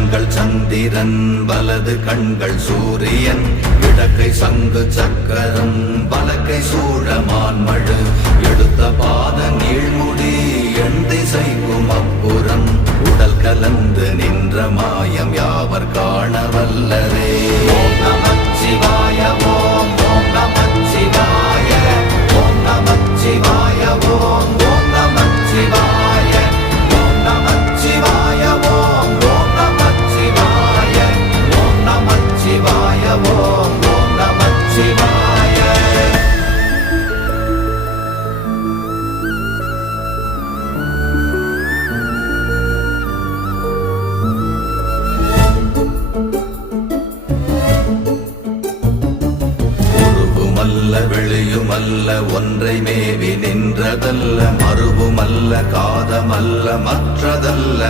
கண்கள் சந்திரன் வலது கண்கள் சூரியன் இடக்கை சங்கு சக்கரம் வலக்கை சூழமான்மழு எடுத்த பாத நீழ்முடி எண் திசைக்கும் அப்புறம் உடல் கலந்து நின்ற மாயம் யாவர் காண வல்லரே. ஓம் நமச்சிவாய ஓம் ஓம் நமச்சிவாய ஓம் நமச்சிவாய ஓம் ஓம் நமச்சிவாய ஓம் நமச்சிவாய ஓம் ஓம் நமச்சிவாய ஓம் நமச்சிவாய ஓம் ஓம் நமச்சிவாய. உருவுமல்ல வெளியுமல்ல ஒன்றை மேவி நின்றதல்ல மறுவுமல்ல காதமல்ல மற்றதல்ல